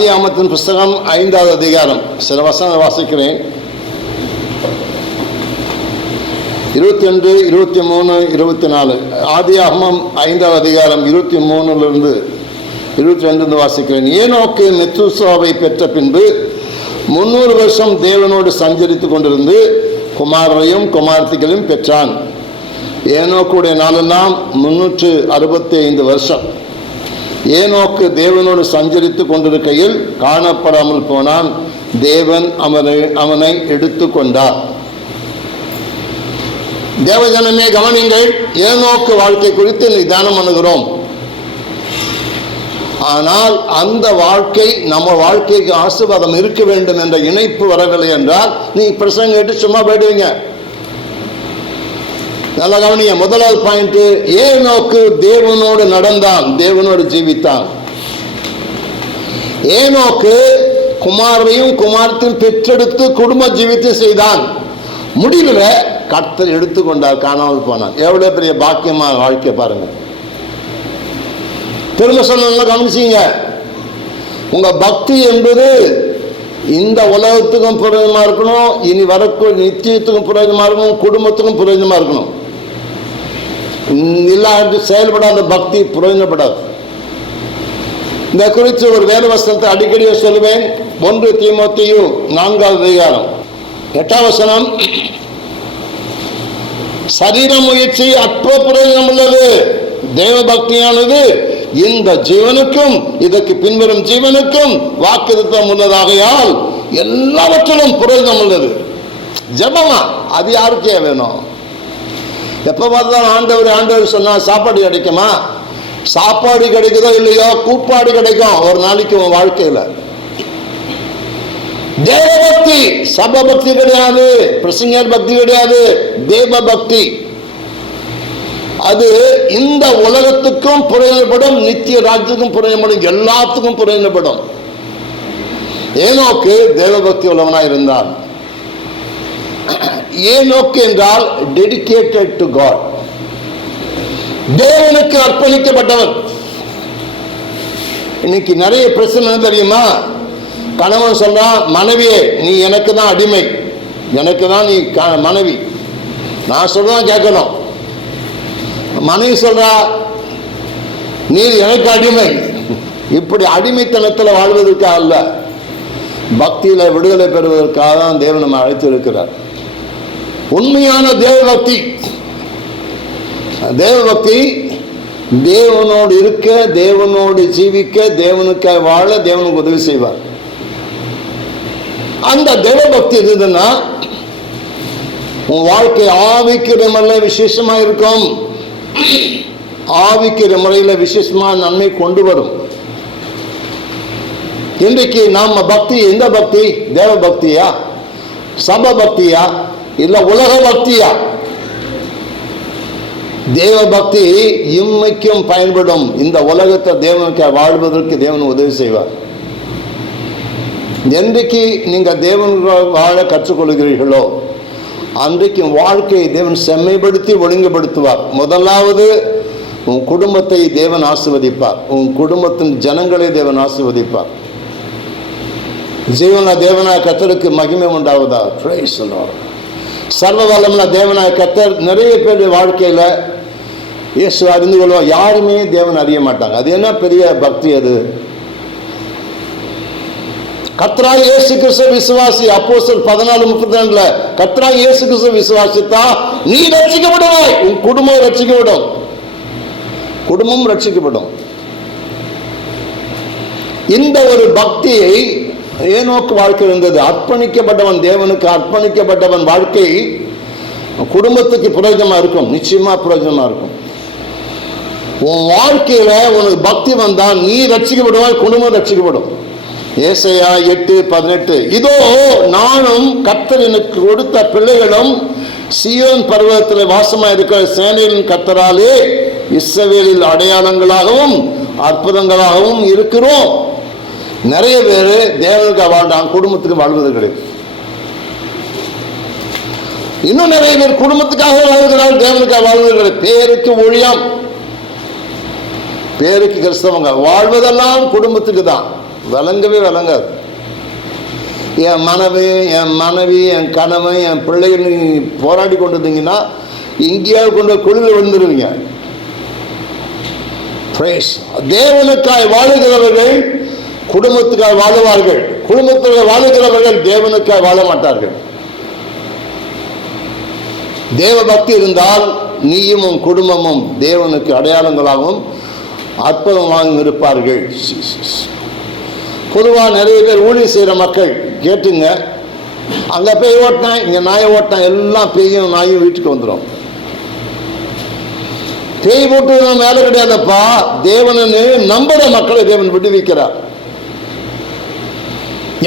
ஆதி ஆமத்தின் புஸ்தகம் ஐந்தாவது அதிகாரம். சில வசனம் வாசிக்கிறேன். இருபத்தி ரெண்டு இருபத்தி மூணு இருபத்தி நாலு. ஆதி ஆகமம் ஐந்தாவது அதிகாரம் இருபத்தி மூணுலேருந்து இருபத்தி ரெண்டு வாசிக்கிறேன். ஏனோக்கு மெத்துசாவை பெற்ற பின்பு முன்னூறு வருஷம் தேவனோடு சஞ்சரித்து கொண்டிருந்து குமாரரையும் குமார்த்திகளையும் பெற்றான். ஏனோக்குடைய நாளெல்லாம் முன்னூற்று அறுபத்தி ஐந்து வருஷம். ஏனோக்கு தேவனோடு சஞ்சரித்து கொண்டிருக்கையில் காணப்படாமல் போனான். தேவன் அவனை அவனை எடுத்து கொண்டார். தேவஜனமே கவனிங்கள் ஏனோக்கு வாழ்க்கை குறித்து நிதானம் பண்ணுகிறோம். ஆனால் அந்த வாழ்க்கை நம்ம வாழ்க்கைக்கு ஆசீர்வாதம் இருக்க வேண்டும் என்ற இணைப்பு வரவில்லை என்றால் நீ பிரசங்க கேட்டு சும்மா போயிடுவீங்க. நல்ல கவனிங்க. முதலாவது பாயிண்ட் ஏனோக்கு தேவனோடு நடந்தான்? தேவனோடு ஜீவித்தான். ஏனோக்கு குமாரையும் குமாரத்தையும் பெற்றெடுத்து குடும்ப ஜீவித்து செய்தான். முடிவில் கர்த்தர் எடுத்துக்கொண்டார் காணாமல் போனான் எவ்வளோ பெரிய பாக்கியமான வாழ்க்கை பாருங்க. திரும்ப சொன்ன கவனிச்சிங்க. உங்க பக்தி என்பது இந்த உலகத்துக்கும் பிரயோஜனமா இருக்கணும் இனி வரக்கூடிய நிச்சயத்துக்கும் பிரயோஜனமா இருக்கணும் குடும்பத்துக்கும் பிரயோஜனமா இருக்கணும். இல்லாது செயல்படாத பக்தி பிரயோஜனப்படாது இந்த குறித்து ஒரு வேதவசனத்தை அடிக்கடியே சொல்லுவேன். ஒன்று திமுத்தையும் நான்காவது அதிகாரம். எட்டாம் வசனம். சரீர முயற்சி அற்ப பிரயோஜனம் உள்ளது. தேவ பக்தியானது இந்த ஜீவனுக்கும் இதற்கு பின்வரும் ஜீவனுக்கும் வாக்குத்தம் உள்ளதாகையால் எல்லாவற்றிலும் பிரயோஜனம் உள்ளது. ஜபமா? அது யாருக்கே வேணும்? எப்போ பார்த்தாலும் ஆண்டவர் ஆண்டவர் சொன்னால் சாப்பாடு கிடைக்குமா? சாப்பாடு கிடைக்குதோ இல்லையோ? கூப்பாடு கிடைக்கும். ஒரு நாளைக்கு உன் வாழ்க்கையில். தேவபக்தி சப பக்தி கிடையாது. பிரசங்கர் பக்தி கிடையாது. தேவ பக்தி அது இந்த உலகத்துக்கும் புரையப்படும் நித்திய ராஜ்யத்துக்கும் புரையப்படும் எல்லாத்துக்கும் புரையப்படும் ஏனோக்கு தேவபக்தி உள்ளவனாக இருந்தான். ஏனோக்கு என்றால் டெடிகேட்டட் டு காட் தேவனுக்கு அர்ப்பணிக்கப்பட்டவன். இன்னைக்கு நிறைய பிரச்சனை தெரியுமா? கணவன் சொல்றான் மனைவியே நீ எனக்கு தான் அடிமை. எனக்கு தான் நீ க- மனைவி. நான் சொல்றதான் கேட்கணும். மனைவி சொல்றா நீ எனக்கு அடிமை. இப்படி அடிமைத்தனத்தில் வாழ்வதற்காக அல்ல பக்தியில் விடுதலை பெறுவதற்காக தான் தேவன் நம்ம அழைத்து இருக்கிறார் உண்மையான தேவபக்தி. தேவபக்தி தேவனோடு இருக்க தேவனோடு ஜீவிக்க தேவனுக்காக வாழ தேவனுக்கு உதவி செய்வார். அந்த தேவபக்தி இருந்ததுன்னா உன் வாழ்க்கை ஆவிக்கிற முறையில் விசேஷமா இருக்கும். ஆவிக்கிற முறையில் விசேஷமான நன்மை கொண்டு வரும். இன்றைக்கு நம்ம பக்தி எந்த பக்தி? தேவ பக்தியா சப பக்தியா இல்ல உலக பக்தியா தேவ பக்தி இம்மைக்கும் பயன்படும். இந்த உலகத்தை தேவனுக்கு வாழ்வதற்கு தேவன் உதவி செய்வார். என்றைக்கு நீங்க தேவன் வாழ கற்றுக்கொள்கிறீர்களோ அன்றைக்கு வாழ்க்கையை தேவன் செம்மைப்படுத்தி ஒழுங்குபடுத்துவார். முதலாவது உன் குடும்பத்தை தேவன் ஆசிர்வதிப்பார். உன் குடும்பத்தின் ஜனங்களை தேவன் ஆசிர்வதிப்பார். ஜீவன தேவனா கத்தருக்கு மகிமை உண்டாவதா Praise சொல்லுவார் சர்வ வல்லமுள்ள தேவனாய கத்தர் நிறைய பேர் வாழ்க்கையில் இயேசு அறிந்து கொள்வோம் யாருமே தேவன் அறிய மாட்டாங்க. அது என்ன பெரிய பக்தி அது? கத்ரா இயேசு கிறிஸ்து விசுவாசி அப்போஸ்தலர் பதினாலு முப்பத்தி ரெண்டுல கத்ரா இயேசு கிறிஸ்து விசுவாசித்தா நீ ரட்சிக்கப்படுவாய் உன் குடும்பம் ரட்சிக்கப்படும். குடும்பம் ரட்சிக்கப்படும். இந்த ஒரு பக்தியை ஏனோக்கு வாழ்க்கை இருந்தது. அர்ப்பணிக்கப்பட்டவன் தேவனுக்கு அர்ப்பணிக்கப்பட்டவன் வாழ்க்கை குடும்பத்துக்கு பிரயோஜனமாக இருக்கும். நிச்சயமாக பிரயோஜனமாக இருக்கும். உன் வாழ்க்கையில் உனக்கு பக்தி வந்தால் நீ ரட்சிக்கப்படுவாய் குடும்பம் ரட்சிக்கப்படும். ஏசையா எட்டு பதினெட்டு. இதோ நானும் கத்தர் எனக்கு கொடுத்த பிள்ளைகளும் சியோன் பருவத்தில் வாசமாக இருக்கிற சேனையின் கத்தராலே இஸ்ரவேலில் அடையாளங்களாகவும் அற்புதங்களாகவும் இருக்கிறோம். நிறைய பேர் தேவனுக்கு வாழ்றாங்க குடும்பத்துக்கு வாழ்வது கிடையாது. இன்னும் நிறைய பேர் குடும்பத்துக்காக வாழ்கிறார் தேவனுக்காக வாழ்வது கிடையாது. பேருக்கு ஒழியாம். பேருக்கு கிறிஸ்தவங்க. வாழ்வதெல்லாம் குடும்பத்துக்கு தான். விளங்கவே விளங்காது. என் மனைவி என் மனைவி என் கணவன் என் பிள்ளைகள் போராடி கொண்டு இருந்தீங்கன்னா எங்கேயாவது கொண்டு குழுவில் விழுந்துருவீங்க. தேவனுக்காய் வாழுகிறவர்கள் குடும்பத்துக்காக வாழுவார்கள். குடும்பத்தில் வாழுகிறவர்கள் தேவனுக்காக வாழ மாட்டார்கள். தேவ பக்தி இருந்தால் நீயும் உன் குடும்பமும் தேவனுக்கு அடையாளங்களாகவும் அற்புதமாகவும் இருப்பார்கள் பொதுவாக நிறைய பேர் ஊழி செய்கிற மக்கள் கேட்டுங்க. அங்கே போய் ஓட்டினேன் இங்கே நாயை ஓட்டினேன் எல்லாம் பேயும் நாயும் வீட்டுக்கு வந்துடும் பேய் போட்டு மேலே கிடையாதப்பா தேவனன்னு நம்புற மக்களை தேவன் விடுவிக்கிறார்.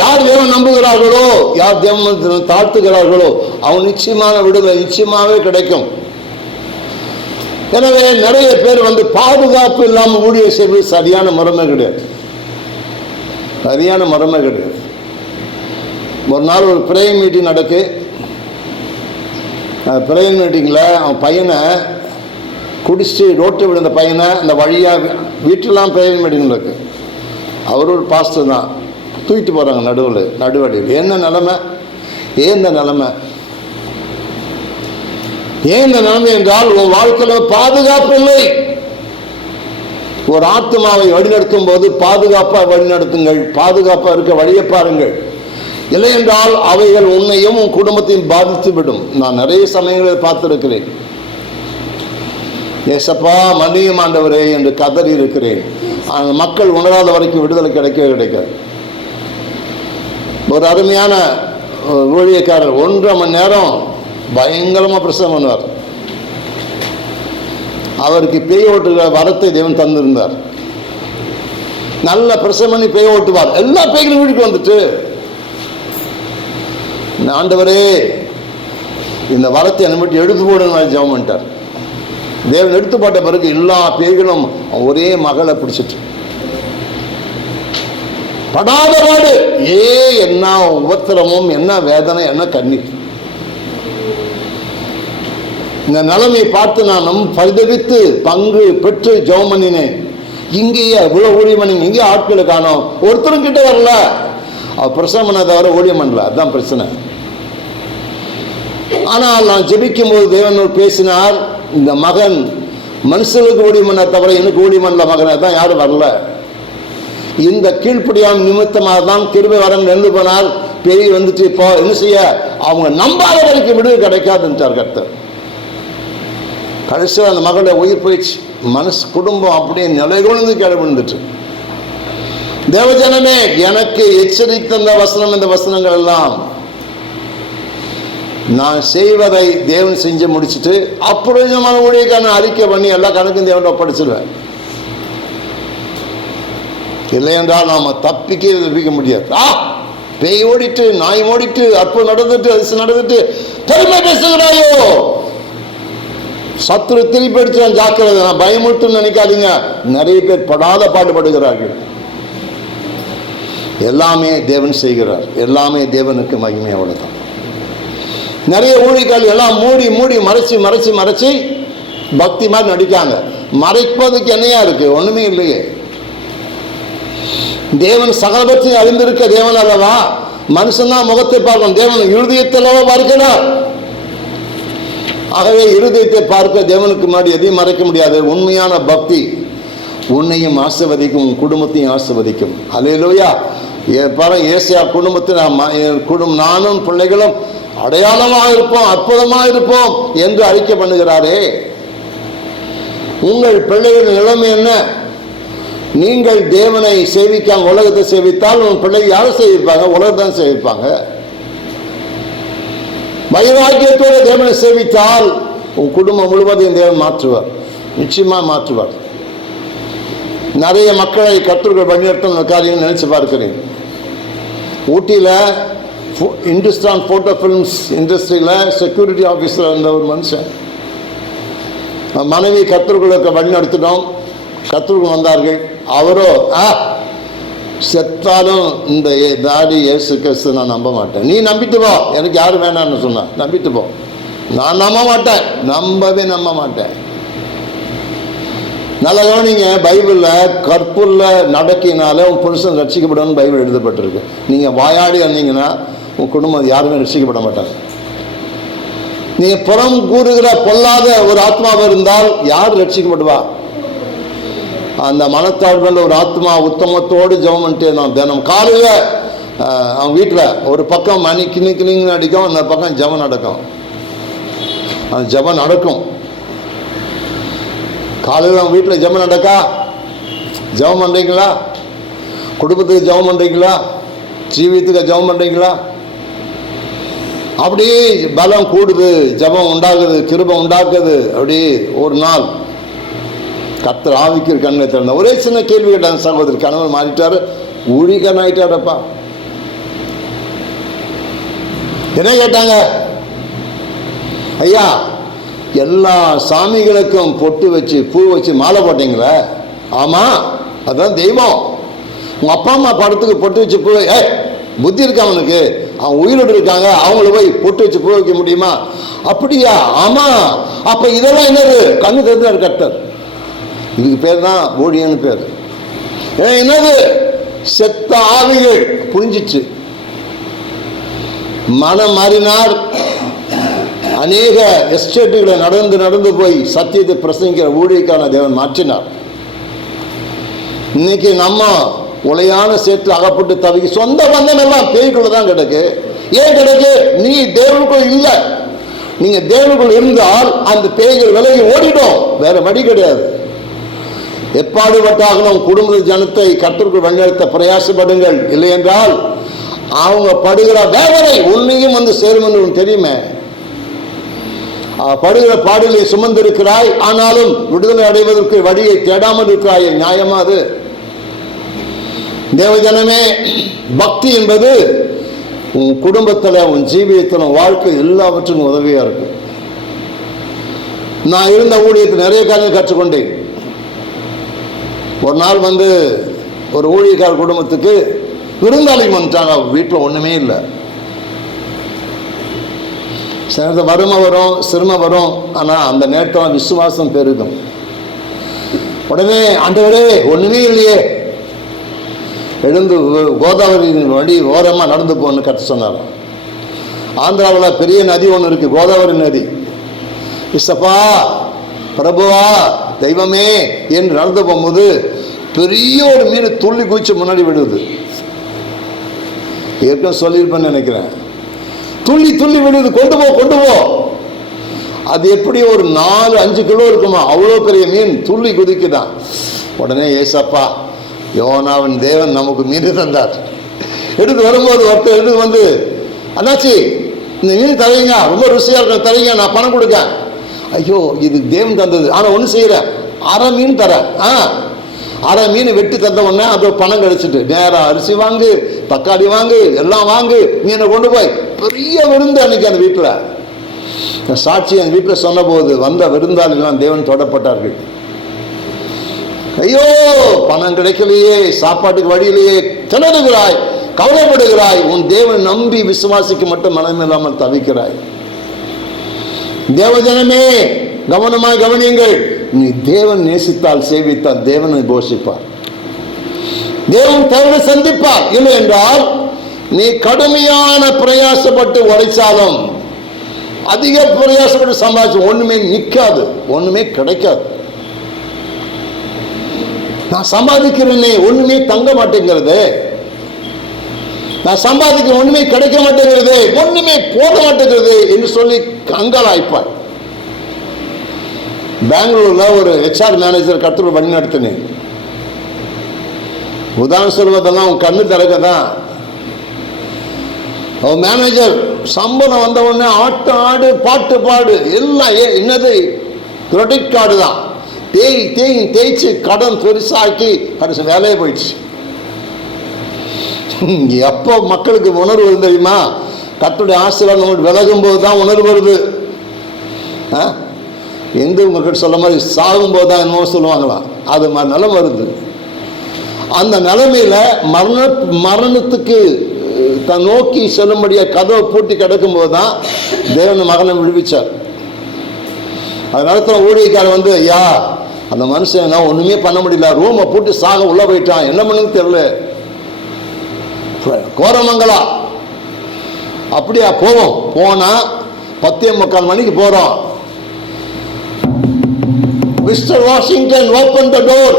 யார் தேவன் நம்புகிறார்களோ யார் தேவன் தாழ்த்துகிறார்களோ அவன் நிச்சயமான விடுதலை நிச்சயமாகவே கிடைக்கும். எனவே நிறைய பேர் வந்து பாதுகாப்பு இல்லாமல் ஊழியர் செய்வது சரியான முறைமை கிடையாது. சரியான முறைமை கிடையாது. ஒரு நாள் ஒரு ப்ரேயர் மீட்டிங் நடக்கு. ப்ரேயர் மீட்டிங்கில் அவன் பையனை குடிச்சு ரோட்டு விழுந்த பையனை அந்த வழியாக வீட்டிலாம் ப்ரேயர் மீட்டிங் நடக்கு. அவர் ஒரு பாஸ்டர் தான். தூக்கிட்டு போகிறாங்க நடுவில் நடுவழியில் என்ன நிலமை? ஏன் இந்த நிலமை? ஏன் இந்த நிலைமை என்றால் உன் வாழ்க்கையில் பாதுகாப்பு இல்லை. ஒரு ஆத்மாவை வழிநடத்தும் போது பாதுகாப்பாக வழிநடத்துங்கள் பாதுகாப்பாக இருக்க வழியை பாருங்கள். இல்லை என்றால் அவைகள் உன்னையும் உன் குடும்பத்தையும் பாதித்து விடும் நான் நிறைய சமயங்களில் பார்த்துருக்கிறேன். ஏசப்பா மன்னியும் ஆண்டவரே என்று கதறி இருக்கிறேன். மக்கள் உணராத வரைக்கும் விடுதலை கிடைக்கவே கிடைக்காது. ஒரு அருமையான ஊழியக்காரர். ஒன்றரை மணி நேரம் பயங்கரமாக பிரசவம் பண்ணுவார். அவருக்கு பேய் ஓட்டுகிற வரத்தை தேவன் தந்திருந்தார். நல்ல பிரசவம் பண்ணி பேய் ஓட்டுவார். எல்லா பேய்களும் வீட்டுக்கு வந்துட்டு ஆண்டவரே இந்த வரத்தை அனுப்பிட்டு எடுத்து போடுங்க ஜெபம் பண்ணிட்டார். தேவன் எடுத்து போட்ட பிறகு எல்லா பேய்களும் ஒரே மகளை பிடிச்சிட்டு படாத பாடு ஏ என்ன உபத்திரமும் என்ன வேதனை என்ன கண்ணீர் இந்த நிலைமையை பார்த்து நான் நம் பரிதவித்து பங்கு பெற்று ஜெபம் பண்ணினேன் இங்கேயே இவ்வளோ ஊழியம் பண்ணீங்க ஆட்களை காணோம். ஒருத்தரும் கிட்ட வரல. அவ பிரசவம் பண்ண தவிர ஊழியம் பண்ணல. அதுதான் பிரச்சனை. ஆனால் நான் ஜெபிக்கும் போது தேவனோடு பேசினார் இந்த மகன் மனுஷனுக்கு ஊழியம் பண்ண தவிர எனக்கு ஊழியம் பண்ணல மகனை. அதான் யாரும் வரல. இந்த கீழ்ப்படியாம் நிமித்தமாக தான் கிருபை வரம் நின்று போனால் பெரிய வந்துட்டு இப்போ என்ன செய்ய? அவங்க நம்பாத வரைக்கும் விடுதலை கிடைக்காதுன்றார் கர்த்தர். கடைசியில் அந்த மகளுடைய உயிர் போயிடுச்சு. மனசு குடும்பம் அப்படியே நிலை கொண்டு கிளம்பி விழுந்துட்டு. தேவஜனமே எனக்கு எச்சரித்த இந்த வசனம் இந்த வசனங்கள் எல்லாம். நான் செய்வதை தேவன் செஞ்சு முடிச்சுட்டு அப்புறமான ஊழியக்கான அறிக்கை பண்ணி எல்லா கணக்கும் தேவன் ஒப்படைச்சிருவேன் இல்லை என்றால் நாம் தப்பிக்க தப்பிக்க முடியாது. ஆ பேய் ஓடிட்டு நாய் ஓடிட்டு அற்புதம் நடந்துட்டு அரிசி நடந்துட்டு பெருமை பேசுகிறாயோ? சத்ரு திருப்பி அடிச்சான் ஜாக்கிரதை நான் பயமுறுத்துன்னு நினைக்காதீங்க. நிறைய பேர் படாத பாடுபடுகிறார்கள் எல்லாமே தேவன் செய்கிறார். எல்லாமே தேவனுக்கு மகிமை அவ்வளோதான் நிறைய ஊழிக்கால் எல்லாம் மூடி மூடி மறைச்சு மறைச்சு மறைச்சு பக்தி மாதிரி நடிக்காங்க. மறைப்பதுக்கு என்னையா இருக்கு? ஒன்றுமே இல்லையே. தேவன் சகலபத்தையும் அறிந்திருக்க தேவன் அல்லவா? மனுஷன்தான் முகத்தை பார்க்கணும். தேவன் இருதயத்திலவா பார்க்கிறார் ஆகவே இருதயத்தை பார்க்க தேவனுக்கு முன்னாடி எதையும் மறைக்க முடியாது. உண்மையான பக்தி உன்னையும் ஆசிர்வதிக்கும் உன் குடும்பத்தையும் ஆசிர்வதிக்கும். அலையிலோயா பாரு ஏசியா குடும்பத்தில் நான் குடும் நானும் பிள்ளைகளும் அடையாளமாக இருப்போம் அற்புதமாக இருப்போம் என்று அறிக்கை பண்ணுகிறாரே. உங்கள் பிள்ளைகளின் நிலைமை என்ன? நீங்கள் தேவனை சேவிக்காம உலகத்தை சேவித்தால் உன் பிள்ளை யார் சேவிப்பாங்க? உலகத்தான் சேவிப்பாங்க. வைராக்கியத்தோடு தேவனை சேவித்தால் உன் குடும்பம் முழுவதையும் தேவன் மாற்றுவார். நிச்சயமாக மாற்றுவார். நிறைய மக்களை கற்றுக்கள் வழிநடத்தும் காரியம் நினைச்சு பார்க்கிறேன். ஊட்டியில் இந்துஸ்தான் ஃபோட்டோ ஃபிலிம்ஸ் இண்டஸ்ட்ரியில் செக்யூரிட்டி ஆஃபீஸில் இருந்த ஒரு மனுஷன். மனைவி கத்தர்களுக்கு வழிநடத்தினோம். கத்தர்கள் வந்தார்கள். அவரோ ஆ செத்தாலும் இந்த தாடி ஏசு கிறிஸ்து நான் நம்ப மாட்டேன். நீ நம்பிட்டு போ எனக்கு யாரும் வேணாம்னு சொன்னா. நம்பிட்டு போ. நான் நம்ப மாட்டேன். நம்பவே நம்ப மாட்டேன். நல்ல கவனிங்க பைபிளில் கற்புள்ள நடக்கினால உன் புருஷன் ரட்சிக்கப்படணும்னு பைபிள் எழுதப்பட்டிருக்கு. நீங்கள் வாயாடி வந்தீங்கன்னா உன் குடும்பம் யாருமே ரட்சிக்கப்பட மாட்டாங்க. நீங்கள் புறம் கூறுகிற பொல்லாத ஒரு ஆத்மாவாக இருந்தால் யார் ரட்சிக்கப்படுவா? அந்த மனத்தாழ்வுல ஒரு ஆத்மா உத்தமத்தோடு ஜெபம் பண்ணிட்டே இருந்தான். தினம் காலையில் அவன் வீட்டில் ஒரு பக்கம் மணி கிணி கிணின்னு அடிக்கும் அந்த பக்கம் ஜெபம் நடக்கும். அந்த ஜெபம் நடக்கும். காலையில் அவன் வீட்டில் ஜெபம் நடக்கா? ஜெபம் பண்ணுறீங்களா குடும்பத்துக்கு ஜெபம் பண்ணுறீங்களா ஜீவியத்துக்கு ஜெபம் பண்ணுறீங்களா அப்படி பலம் கூடுது ஜபம் உண்டாகுது கிருபம் உண்டாக்குது. அப்படி ஒரு நாள் கத்தர் ஆவிக்கிற கண்ணை திறந்த ஒரே சின்ன கேள்வி கேட்டாங்க. சகோதரர் கணவன் மாறிட்டாரு. ஊழிகன் ஆயிட்டாரப்பா. என்ன கேட்டாங்க? ஐயா எல்லா சாமிகளுக்கும் பொட்டு வச்சு பூ வச்சு மாலை போட்டீங்களே? ஆமாம் அதான் தெய்வம். உங்கள் அப்பா அம்மா படத்துக்கு பொட்டு வச்சு பூ ஏ புத்தி இருக்கா அவனுக்கு அவன் உயிரோடு இருக்காங்க. அவங்கள போய் பொட்டு வச்சு பூ வைக்க முடியுமா? அப்படியா? ஆமாம் அப்போ இதெல்லாம் என்னது? கண்ணு தெரிஞ்சார் கட்டர் இதுக்கு பேர் தான் ஊழியன்னு பேர். ஏன் என்னது? செத்த ஆவிகள். புரிஞ்சிச்சு. மனம் மாறினார். அநேக எஸ்டேட்டுகளை நடந்து நடந்து போய் சத்தியத்தை பிரசங்கிக்கிற ஊழியக்கான தேவன் மாற்றினார். இன்னைக்கு நம்ம உலையான சேற்றில் அகப்பட்டு தவிக்கு சொந்த பந்தம் எல்லாம் பேய்க்குள்ள தான் கிடக்கு. ஏன் கிடக்கு? நீ தேவனுக்குள் இல்லை. நீங்க தேவனுக்குள் இருந்தால் அந்த பேய்கள் விலகி ஓடிடும். வேற வழி கிடையாது. எப்பாடுபட்டாகணும் குடும்ப ஜனத்தை கத்திற்குள் வழிநடத்த பிரயாசப்படுங்கள். இல்லை என்றால் அவங்க படுகிற வேதனை உன்னையும் வந்து சேரும் என்று தெரியுமே? படுகிற பாடலை சுமந்திருக்கிறாய் ஆனாலும் விடுதலை அடைவதற்கு வழியை தேடாமல் இருக்கிறாய் நியாயமா அது? தேவஜனமே பக்தி என்பது உன் குடும்பத்தில் உன் ஜீவியத்தில் வாழ்க்கை எல்லாவற்றுக்கும் உதவியாக இருக்கும். நான் இருந்த ஊழியத்தை நிறைய காரியங்கள் கற்றுக்கொண்டேன். ஒரு நாள் வந்து ஒரு ஊழியக்கார குடும்பத்துக்கு விருந்தாளி வந்துட்டாங்க. வீட்டில் ஒன்றுமே இல்லை. சில நேரத்தில் வறுமை வரும் சிறுமை வரும். ஆனால் அந்த நேரத்தில் விசுவாசம் பெருகும். உடனே ஆண்டவரே ஒன்றுமே இல்லையே. எழுந்து கோதாவரி வழி ஓரமாக நடந்து போன்னு கற்று சொன்னார். ஆந்திராவில் பெரிய நதி ஒன்று இருக்குது கோதாவரி நதி. இசப்பா பிரபுவா தெய்வமே என்று நடந்து போகும்போது பெரிய ஒரு மீன் துள்ளி குதிச்சு முன்னாடி விடுது. ஏற்கனவே சொல்லியிருப்பேன்னு நினைக்கிறேன். துள்ளி துள்ளி விடுது. கொண்டு போ கொண்டு போ. அது எப்படி ஒரு நாலு அஞ்சு கிலோ இருக்குமா? அவ்வளோ பெரிய மீன் துள்ளி குதிக்குதான். உடனே ஏசப்பா யோனாவின் தேவன் நமக்கு மீன் தந்தார். எடுத்து வரும்போது ஒருத்தர் எடுத்து வந்து அண்ணாச்சி இந்த மீன் தரீங்க. ரொம்ப ருசியாக இருக்கும். தரீங்க. நான் பணம் கொடுக்க ஐயோ இது தேவன் தந்தது. ஆனால் ஒன்று செய்கிறேன் அரை மீன் தரேன். ஆ. அதை மீன் வெட்டி தந்த உடனே அது பணம் கிடைச்சிட்டு. நேராக அரிசி வாங்கு தக்காளி வாங்கு எல்லாம் வாங்கு மீனை கொண்டு போய். பெரிய விருந்து அன்னைக்கு அந்த வீட்டில். சாட்சி அந்த வீட்டில் சொன்னபோது வந்த விருந்தாளிலாம் தேவன் தொடப்பட்டார்கள். ஐயோ பணம் கிடைக்கலையே சாப்பாட்டுக்கு வழியிலேயே திணறுகிறாய் கவலைப்படுகிறாய் உன் தேவன் நம்பி விசுவாசிக்கு மட்டும் மனமில்லாமல் தவிக்கிறாய். தேவஜனமே கவனமாய் கவனியுங்கள். நீ தேவன் நேசித்தால் சேவித்தால் தேவனை போஷிப்பார். தேவன் தேவனை சந்திப்பார். இல்லை என்றால் நீ கடுமையான பிரயாசப்பட்டு உழைச்சாலும் அதிக பிரயாசப்பட்டு சம்பாதிச்சு ஒண்ணுமே நிற்காது ஒண்ணுமே கிடைக்காது. நான் சம்பாதிக்கிறேனே ஒண்ணுமே தங்க மாட்டேங்கிறது. நான் சம்பாதிக்க ஒண்ணுமே கிடைக்க மாட்டேங்கிறது ஒண்ணுமே போட மாட்டேங்கிறது என்று சொல்லி கங்கலாய்ப்பாய் பெங்களூர்ல ஒரு ஹெச்ஆர் மேனேஜர் கருத்து வழி நடத்தினேன் உதாரணம் சொல்வதெல்லாம் உன் கண்ணு திறக்க தான் அவன் மேனேஜர் சம்பளம் வந்த உடனே ஆட்டு ஆடு பாட்டு பாடு எல்லாம் ஏ என்னது? கிரெடிட் கார்டு தான். தேய் தேய் தேய்ச்சி கடன் பெருசாக்கி கடைசி வேலையே போயிடுச்சு. எப்போ மக்களுக்கு உணர்வு தெரியுமா? கத்துடைய ஆசீர்வாதம் நம்மளுக்கு விலகும் போது தான் உணர்வு வருது. ஆ? எந்த உங்கள்கிட்ட சொல்ல மாதிரி சாகும்போது தான் என்னமோ சொல்லுவாங்களாம் அது மாதிரி நிலம் வருது. அந்த நிலைமையில் மரண மரணத்துக்கு தன் நோக்கி செல்லும்படியாக கதவை பூட்டி கிடக்கும்போது தான் தேவன் மகனை விடுவிச்சார். அதனால தான் ஊழியக்காரர் வந்து ஐயா அந்த மனுஷன் என்ன ஒன்றுமே பண்ண முடியல. ரூமை போட்டு சாக உள்ளே போயிட்டான். என்ன பண்ணுன்னு தெரியல. கோரமங்களா அப்படியா போவோம். போனால் பத்தே முக்கால் மணிக்கு போகிறோம் mister Washington open the door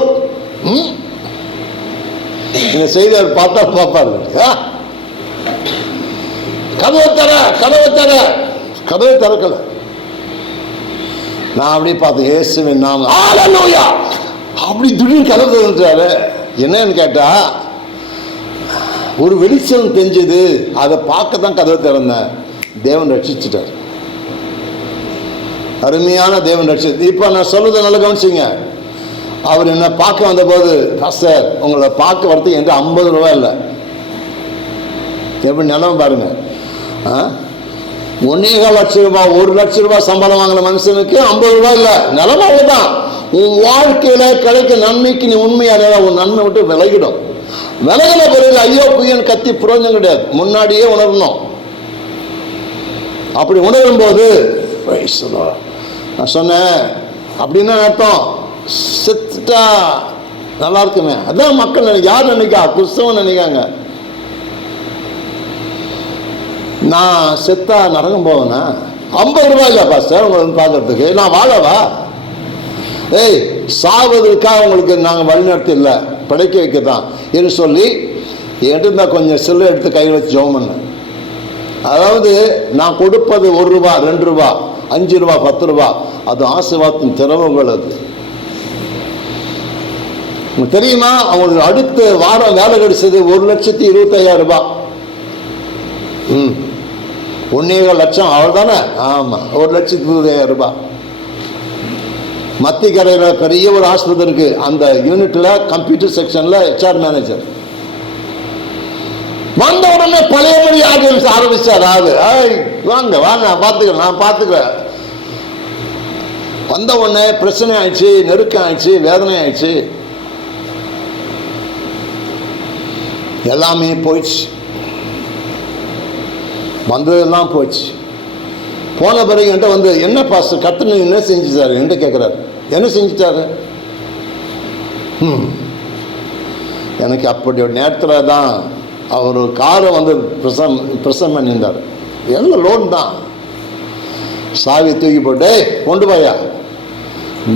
என்ன செய்தி அவர் பார்த்தா பார்ப்பார் கதவை தர கதவை தர. கதவை திறக்கல. நான் அப்படியே பார்த்தேன் இயேசுவின் நாம ஆலலூயா அப்படி திடீர்னு கதவு திறந்துட்டாரு. என்னன்னு கேட்டா ஒரு வெளிச்சம் தெரிஞ்சது அதை பார்க்க தான் கதவை திறந்தேன். தேவன் ரட்சிச்சிட்டார். அருமையான தேவன் ரட்சித்து. இப்போ நான் சொல்லுறதை நல்லா கவனிச்சிங்க. அவர் என்ன பார்க்க வந்தபோது சார் உங்களை பார்க்க வரதுக்கு என்கிட்ட ஐம்பது ரூபா இல்லை. எப்படி நிலமை பாருங்க. ஆ? ஒன்னேகால் லட்சம் ரூபாய் ஒரு லட்சம் ரூபாய் சம்பளம் வாங்கின மனுஷனுக்கு ஐம்பது ரூபாய் இல்லை. நிலமை அவ்வளோதான் உன் வாழ்க்கையில் கிடைக்க நன்மைக்கு நீ உண்மையாக உன் நன்மை விட்டு விலகிடும். விலகின பிறகு ஐயோ புயன் கத்தி புரோஞ்சம் கிடையாது. முன்னாடியே உணரணும். அப்படி உணரும் போது praise. நான் சொன்னேன். அப்படின்னா அர்த்தம்? செத்துட்டா நல்லா இருக்குமே. அதான் மக்கள் நினைக்க யார் நினைக்கா? கிறிஸ்தவன் நினைக்காங்க. நான் செத்தா நரகம் போவேனா? ஐம்பது ரூபாய்க்கா பாஸ்டர் சார் உங்களை வந்து பார்க்கறதுக்கு. நான் வாழவா? ஏய் சாவதற்காக உங்களுக்கு நாங்கள் வழிநடத்தி இல்லை படைக்க வைக்க தான் என்று சொல்லி என்கிட்ட கொஞ்சம் சில்லு எடுத்து கையில் வச்சு ஜெபம் பண்ணேன். அதாவது நான் கொடுப்பது ஒரு ரூபா ரெண்டு ரூபா. அஞ்சு ரூபா பத்து ரூபா. அது ஆசிர்வாதத்தின் திறமை அது. உங்களுக்கு தெரியுமா? அவங்களுக்கு அடுத்த வாரம் வேலை கிடைச்சது ஒரு லட்சத்தி இருபத்தையாயிரம் ரூபாய் ம். ஒன்றே லட்சம் அவள் தானே ஆமாம் ஒரு லட்சத்தி இருபதாயிரம் ரூபாய் மத்திய கரையில் பெரிய ஒரு ஆஸ்பத்திரி இருக்குது அந்த யூனிட்டில் கம்ப்யூட்டர் செக்ஷனில் ஹெச்ஆர் மேனேஜர் வந்த உடனே பழைய மொழி ஆடியன்ஸ் ஆரம்பிச்சார் ஆளு. வாங்க வாங்க நான் பார்த்துக்கிறேன் நான் பார்த்துக்கிறேன். வந்த உடனே பிரச்சனை ஆயிடுச்சு நெருக்கம் ஆயிடுச்சு வேதனை ஆயிடுச்சு. எல்லாமே போயிடுச்சு. வந்ததெல்லாம் போயிடுச்சு. போன பிறகு என்கிட்ட வந்து என்ன பாஸ்டர் கத்துனு என்ன செஞ்சுட்டாரு? என்கிட்ட கேட்குறாரு என்ன செஞ்சுட்டாரு? ம். எனக்கு அப்படி ஒரு நேரத்தில் தான் அவர் காரை வந்து பிரசம் பிரசம் பண்ணியிருந்தார். எல்லாம் லோன் தான். சாவி தூக்கி போட்டு கொண்டு போயா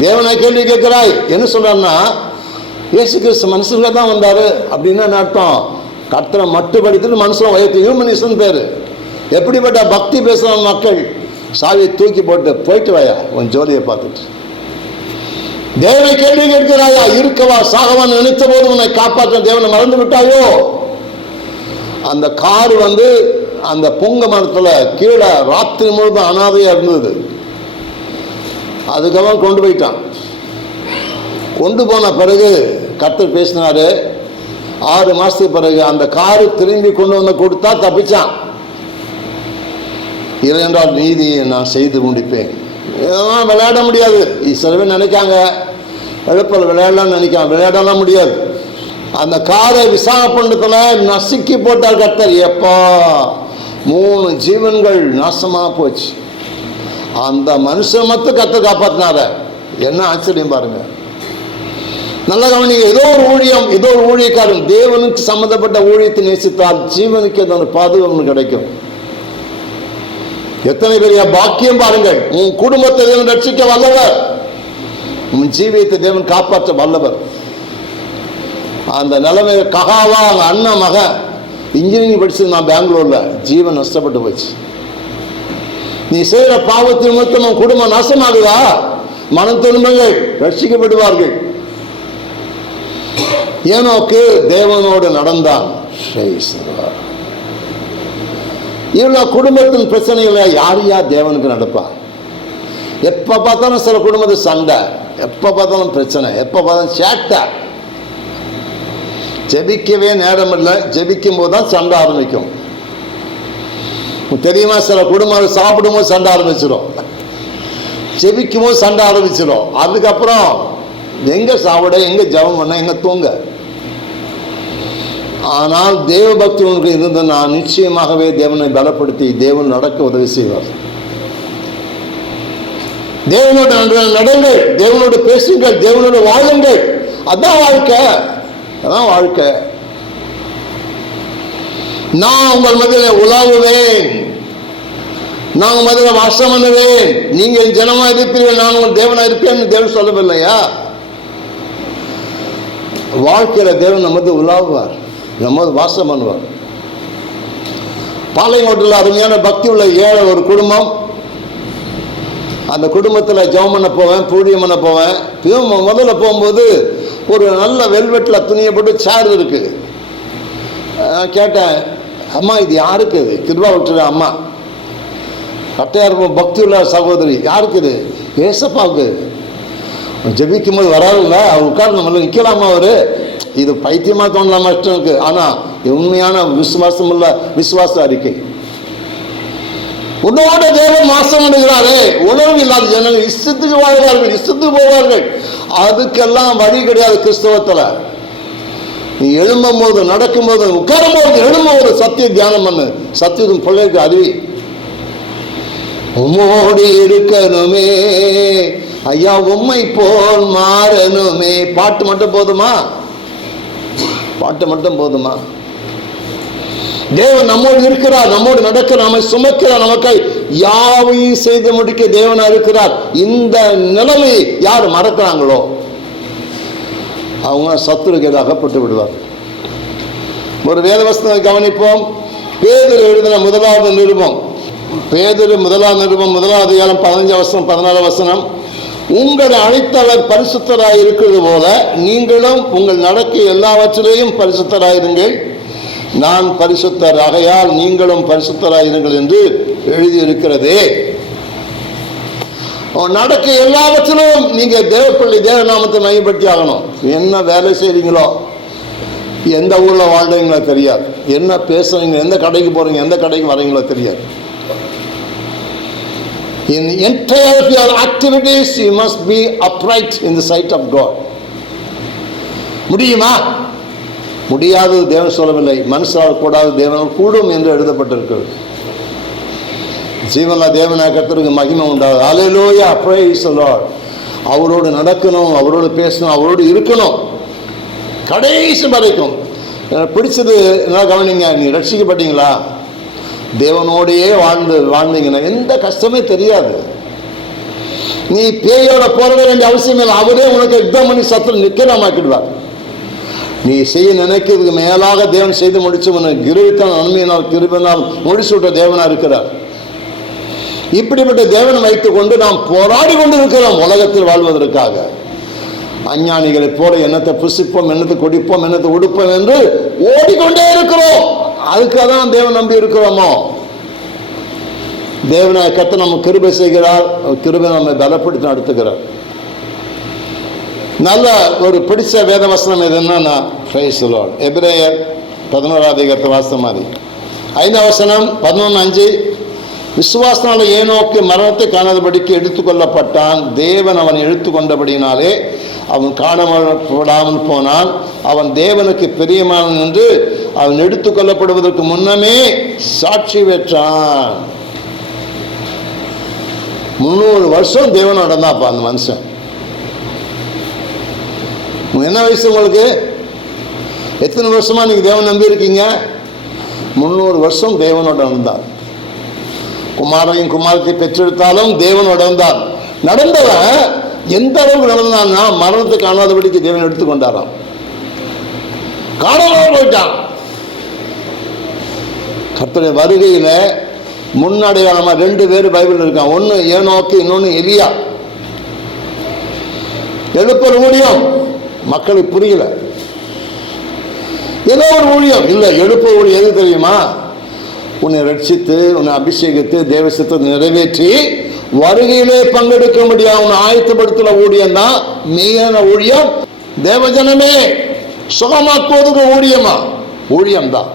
தேவனை கேள்வி கேட்கிறாய். என்ன சொல்றாருன்னா இயேசு கிறிஸ்து மனுஷங்க தான் வந்தார். அப்படின்னு என்ன அர்த்தம்? கர்த்தரை மட்டுப்படுத்திட்டு மனுஷன் வயத்து ஹியூமனிசம் பேர். எப்படிப்பட்ட பக்தி பேசுகிற மக்கள்? சாவியை தூக்கி போட்டு போயிட்டு வாயா உன் ஜோலியை பார்த்துட்டு. தேவனை கேள்வி கேட்கிறாயா? இருக்கவா சாகவா நினைத்த போது உன்னை காப்பாற்ற தேவனை மறந்து விட்டாயோ? அந்த கார் வந்து அந்த பொங்க மரத்தில் கீழே ராத்திரி முழுதும் அனாதையாக இருந்தது. அதுக்கப்புறம் கொண்டு போயிட்டான். கொண்டு போன பிறகு கத்தர் பேசினாரு ஆறு மாதத்துக்கு பிறகு அந்த காரு திரும்பி கொண்டு வந்து கொடுத்தா தப்பிச்சான். இல்லையென்றால் நீதியை நான் செய்து முடிப்பேன். இதெல்லாம் விளையாட முடியாது. சிலவே நினைக்காங்க எழுப்பல் விளையாடலாம்னு நினைக்காங்க. விளையாடலாம் முடியாது. அந்த காரை விசாகப்பண்டத்தில் நசுக்கி போட்டார் கர்த்தர் எப்பா? மூணு ஜீவன்கள் நாசமாக போச்சு. அந்த மனுஷன் மட்டும் கத்தை காப்பாற்றினார என்ன ஆச்சரியம் பாருங்க. நல்ல கவனிங்க ஏதோ ஒரு ஊழியம் ஏதோ ஒரு ஊழியக்காரன் தேவனுக்கு சம்மந்தப்பட்ட ஊழியத்தை நேசித்தால் ஜீவனுக்கு எந்த ஒரு பாதுகாப்பு கிடைக்கும். எத்தனை பெரிய பாக்கியம் பாருங்கள் உன் குடும்பத்தை தேவன் ரட்சிக்க வல்லவர். உன் ஜீவியத்தை தேவன் காப்பாற்ற வல்லவர். அந்த நிலைமையில ககாவா அவங்க அண்ணன் மகன் இன்ஜினியரிங் படிச்சிருந்தான் பெங்களூர்ல. ஜீவன் நஷ்டப்பட்டு போச்சு. நீ செய்கிற பாவத்தின் மொத்தம் உன் குடும்பம் நாசமாகுதா? மனம் துன்பங்கள் ரட்சிக்கப்படுவார்கள். ஏனோக்கு தேவனோடு நடந்தான். Praise இவ்வளோ குடும்பத்தின் பிரச்சனைகளை யார் யார் தேவனுக்கு நடப்பா? எப்போ பார்த்தாலும் சில குடும்பத்து சண்டை எப்போ பார்த்தாலும் பிரச்சனை எப்போ பார்த்தாலும் சேட்டை. ஜெபிக்கவே நேரம் இல்லை ஜெபிக்கும் போது தான் சண்டை ஆரம்பிக்கும். தெரியுமா சில குடும்பம் சாப்பிடும்போது சண்டை ஆரம்பிச்சிடும். ஜெபிக்கும் போது சண்டை ஆரம்பிச்சிடும். அதுக்கப்புறம் எங்க சாப்பிட எங்க ஜெபம் பண்ண எங்க தூங்க? ஆனால் தேவ பக்தி உனக்கு இருந்த நான் நிச்சயமாகவே தேவனை பலப்படுத்தி தேவன் நடக்க உதவி செய்வார். தேவனோட நடங்கள் தேவனோட பேசுங்கள் தேவனோட வாழுங்கள். அதான் வாழ்க்கை. அதான் வாழ்க்கை. நான் உங்கள் மத்தியில் உலாவுவேன். நான் உங்கள் மத்தியில் வாசம் பண்ணுவேன். நீங்கள் ஜனமாக ஜனமா இருப்பீர்கள் நான் உங்கள் தேவனா இருப்பேன் தேவன் சொல்லவில்லையா? வாழ்க்கையில தேவன் நமது உலாவுவார் நமது வாசம் பண்ணுவார். பாளையங்கோட்டில் அருமையான பக்தி உள்ள ஏழை ஒரு குடும்பம். அந்த குடும்பத்தில் ஜெபம் பண்ண போவேன் பூடியம் பண்ண போவேன். முதல்ல போகும்போது ஒரு நல்ல வெல்வெட்டில் துணியை போட்டு சேர் இருக்குது நான் கேட்டேன் அம்மா இது யாருக்கு இது? கிருபா விட்டுற அம்மா. கட்டையார் பக்தி உள்ள சகோதரி யாருக்கு இது? ஏசப்பாவுக்கு. ஜபிக்கும் போது வராதுல்ல அவர் உட்கார்ந்து நம்மள நிற்கலாமா அவர்? இது பைத்தியமாக தோணலாமா இஷ்டம் இருக்குது ஆனால் இது உண்மையான விசுவாசம் உள்ள விசுவாச அறிக்கை. உன்னோட தேவன் மாசம் அடைகிறாரே உணர்வு இல்லாத ஜனங்கள் இஷ்டத்துக்கு வாழ்வார்கள் இஷ்டத்துக்கு போவார்கள். அதுக்கெல்லாம் வழி கிடையாது கிறிஸ்தவத்தில். நீ எழும்பும் போது நடக்கும் போது உட்காரும் போது எழும்பும் போது சத்திய தியானம் பண்ணு. சத்தியத்தின் பிள்ளைக்கு அறிவி உம்மோடு இருக்கணுமே. ஐயா உம்மை போல் மாறணுமே. பாட்டு மட்டும் போதுமா? பாட்டு மட்டும் போதுமா? தேவன் நம்மோடு இருக்கிறார் நம்மோடு நடக்கிறார் நம்மை சுமக்கிறார் நமக்கு யாவையும் செய்து முடிக்க தேவனா இருக்கிறார். இந்த நிலைமை யார் மறக்கிறாங்களோ அவங்க சத்துருக்கு அகப்பட்டு விடுவார். ஒரு வேதவசனத்தை கவனிப்போம். பேதர் எழுதின முதலாவது நிருபம். பேதர் முதலாவது நிருபம் முதலாவது ஏழம் பதினஞ்சு வசனம் பதினாறு வசனம். உங்கள் அழைத்தவர் பரிசுத்தராக இருக்கிறது போல நீங்களும் உங்கள் நடக்க எல்லாவற்றிலேயும் பரிசுத்தராயிருங்கள். நான் பரிசுத்தர். ஆகையால் நீங்களும் பரிசுத்தராயிருங்கள் என்று எழுதியிருக்கிறதே. நடக்க எல்லாவற்றிலும் நீங்க தேவப்பள்ளி தேவநாமத்தை மையப்படுத்தி ஆகணும். என்ன வேலை செய்றீங்களோ? எந்த ஊர்ல வாழ்றீங்களோ தெரியாது. என்ன பேசுறீங்க எந்த கடைக்கு போறீங்க எந்த கடைக்கு வரீங்களோ தெரியாது. In the entire of your activities, you must be upright in the sight of God. முடியுமா? முடியாதது தேவன் சொல்லவில்லை. மனசால் கூடாது தேவனால் கூடும் என்று எழுதப்பட்டிருக்கிறது. ஜீவன்ல தேவனாக கத்திற்கு மகிமை உண்டாது அலையிலோயா praise the அவரோடு நடக்கணும் அவரோடு பேசணும் அவரோடு இருக்கணும். கடைசி வரைக்கும். எனக்கு பிடிச்சது என்ன கவனிங்க. நீ ரட்சிக்கப்பட்டீங்களா? தேவனோடையே வாழ்ந்து வாழ்ந்தீங்கன்னா எந்த கஷ்டமே தெரியாது. நீ பேயோட போராட வேண்டிய அவசியம் இல்லை. அவரே உனக்கு யுத்தம் பண்ணி சத்துல நிற்கலாமாக்கிடுவார் நீ செய்ய நினைக்கிறதுக்கு மேலாக தேவன் செய்து முடிச்சவனு கிருவித்தான் அனுமையினால் கிருபினால் முடிச்சுட்ட தேவனா இருக்கிறார். இப்படிப்பட்ட தேவனை வைத்துக் கொண்டு நாம் போராடி கொண்டு இருக்கிறோம் உலகத்தில் வாழ்வதற்காக. அஞ்ஞானிகளைப் போல என்னத்தை புசிப்போம் என்னத்தை குடிப்போம் என்னத்தை உடுப்போம் என்று ஓடிக்கொண்டே இருக்கிறோம். அதுக்காக தான் தேவன் நம்பி இருக்கிறோமோ? தேவனாய் கத்த நம்ம கிருபை செய்கிறார் கிருபை நம்மை பலப்படுத்தி நடத்துகிறார். நல்ல ஒரு பிடிச்ச வேத வசனம் இது என்னன்னா பிரைஸ் லார்ட் எபிரேயர் பதினோராம் அதிகாரத்தை மாதிரி. ஐந்தாம் வசனம் பதினொன்று அஞ்சு. விசுவாசனால ஏனோக்கு மரணத்தை காணாதபடிக்கு எடுத்துக்கொள்ளப்பட்டான். தேவன் அவன் எடுத்துக்கொண்டபடினாலே அவன் காணப்படாமல் போனான். அவன் தேவனுக்கு பிரியமானன் என்று அவன் எடுத்துக்கொள்ளப்படுவதற்கு முன்னமே சாட்சி பெற்றான் முந்நூறு வருஷம் தேவனோட இருந்தாப்பா அந்த மனுஷன். என்ன வயசு உங்களுக்கு? எத்தனை வருஷமா நீங்க தேவன் நம்பி இருக்கீங்க? முந்நூறு வருஷம் தேவனோட இருந்தார் குமாரையும் குமாரத்தை பெற்றெடுத்தாலும் தேவனோட இருந்தார் நடந்தவன் எந்த அளவுக்கு நடந்தான்னா மரணத்தை காணாதபடிக்கு தேவன் எடுத்துக்கொண்டாராம் காணாமல் போயிட்டான். கர்த்தருடைய வருகையில் முன்னடையாளமா ரெண்டு பேர் பைபிள் இருக்கான் ஒன்னு ஏனோக்கு இன்னொன்னு எலியா. எழுப்ப முடியும் மக்களுக்கு புரியல. ஏதோ ஒரு ஊழியம். இல்லை எழுப்ப ஊழியம். எது தெரியுமா? உன்னை ரட்சித்து உன்னை அபிஷேகித்து தேவசத்தை நிறைவேற்றி வருகையிலே பங்கெடுக்க முடியாது உன்னை ஆயத்தப்படுத்துற ஊழியம் தான் மெய்யான ஊழியம். தேவஜனமே சுகமாக்குவதுக்கு ஊழியமா ஊழியம்? தான்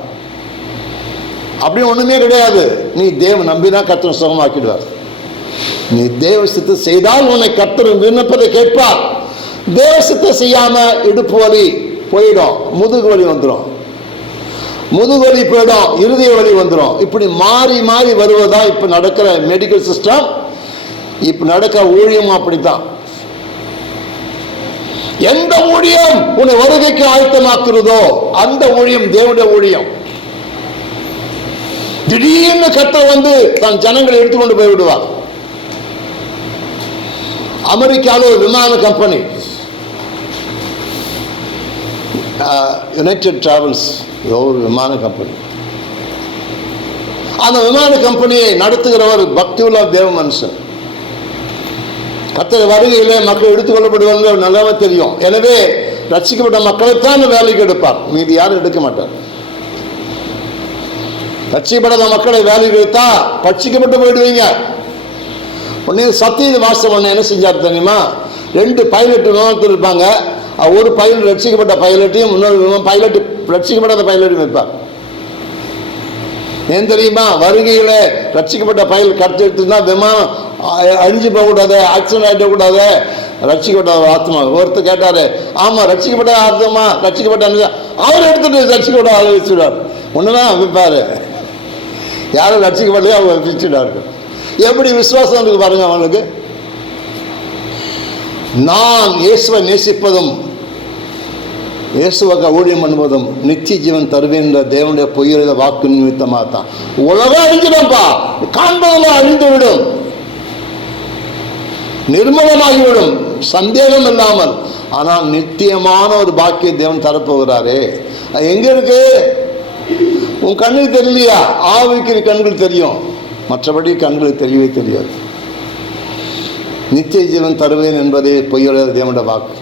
அப்படி ஒண்ணுமே கிடையாது. நீ தேவ நம்பினா கர்த்தர் சுகமாக்கிடுவார். நீ தேவ சித்தம் செய்தால் உன்னை கர்த்தர் விண்ணப்பதை கேட்பார். தேசத்தை செய்யாமல் செய்யாம இடுப்பு வலி போயிடும் முதுகு வலி வந்துடும் முதுகு வலி போயிடும் இருதய வலி வந்துடும் இப்படி மாறி மாறி வருவதா இப்ப நடக்கிற மெடிக்கல் சிஸ்டம் இப்ப நடக்க ஊழியம் அப்படித்தான். எந்த ஊழியம் உன்னை வருகைக்கு ஆயத்தமாக்குறதோ அந்த ஊழியம் தேவனுடைய ஊழியம். திடீர்னு கத்த வந்து தன் ஜனங்களை எடுத்துக்கொண்டு போய் விடுவார் அமெரிக்காவில் ஒரு விமான கம்பெனி யுனைடெட் டிராவல்ஸ் ஏதோ ஒரு விமான கம்பெனி. அந்த விமான கம்பெனியை நடத்துகிறவர் பக்தியுள்ள தேவ மனுஷன் கத்தர் வருகையிலே மக்கள் எடுத்துக்கொள்ளப்படுவாங்க நல்லாவே தெரியும். எனவே ரட்சிக்கப்பட்ட மக்களைத்தான் வேலைக்கு எடுப்பார். மீதி யாரும் எடுக்க மாட்டார். ரசிக்கப்படாத மக்களை வேலைக்கு எடுத்தா பட்சிக்கப்பட்டு போயிடுவீங்க. உடனே சத்திய வாசவன் என்ன செஞ்சார் தெரியுமா? ரெண்டு பைலட் விமானத்தில் இருப்பாங்க. ஒரு பைலட் ரட்சிக்கப்பட்ட பைலட்டையும் இன்னொரு பைலட் ரட்சிக்கப்படாத பைலட்டையும் வைப்பார் ஏன் தெரியுமா? வருகையில் ரட்சிக்கப்பட்ட பைலட் கடத்தி எடுத்துனா விமானம் அழிஞ்சு போகக்கூடாது ஆக்சிடென்ட் ஆகிடக்கூடாது ரட்சிக்கப்பட்ட ஆத்மா ஒருத்தர் கேட்டாரு ஆமாம் ரட்சிக்கப்பட்ட ஆத்மா ரட்சிக்கப்பட்ட அவர் எடுத்துட்டு ரட்சிக்கப்பட்ட ஆளை வச்சுடுவார். தான் வைப்பார் யாரும் ரட்சிக்கப்படலையோ அவங்க வச்சுட்டார்கள் எப்படி விசுவாசம் இருக்கு பாருங்க அவங்களுக்கு. நான் இயேசுவை நேசிப்பதும் இயேசுவாக ஊழியம் பண்ணுவதும் நித்திய ஜீவன் தருவேன் என்ற தேவனுடைய பொய்யுள்ள வாக்கு நிமித்தமாக தான். உலகம் அழிஞ்சிடும்ப்பா காண்பதெல்லாம் அழிந்து விடும். நிர்மலமாகிவிடும். சந்தேகம் இல்லாமல். ஆனால் நித்தியமான ஒரு பாக்கிய தேவன் தரப்போகிறாரே. அது எங்க இருக்கு? உன் கண்ணுக்கு தெரியலையா? ஆவிக்கிற கண்கள் தெரியும். மற்றபடி கண்களுக்கு தெரியவே தெரியாது. நித்திய ஜீவன் தருவேன் என்பதே பொய்யுடைய தேவனுடைய வாக்கு.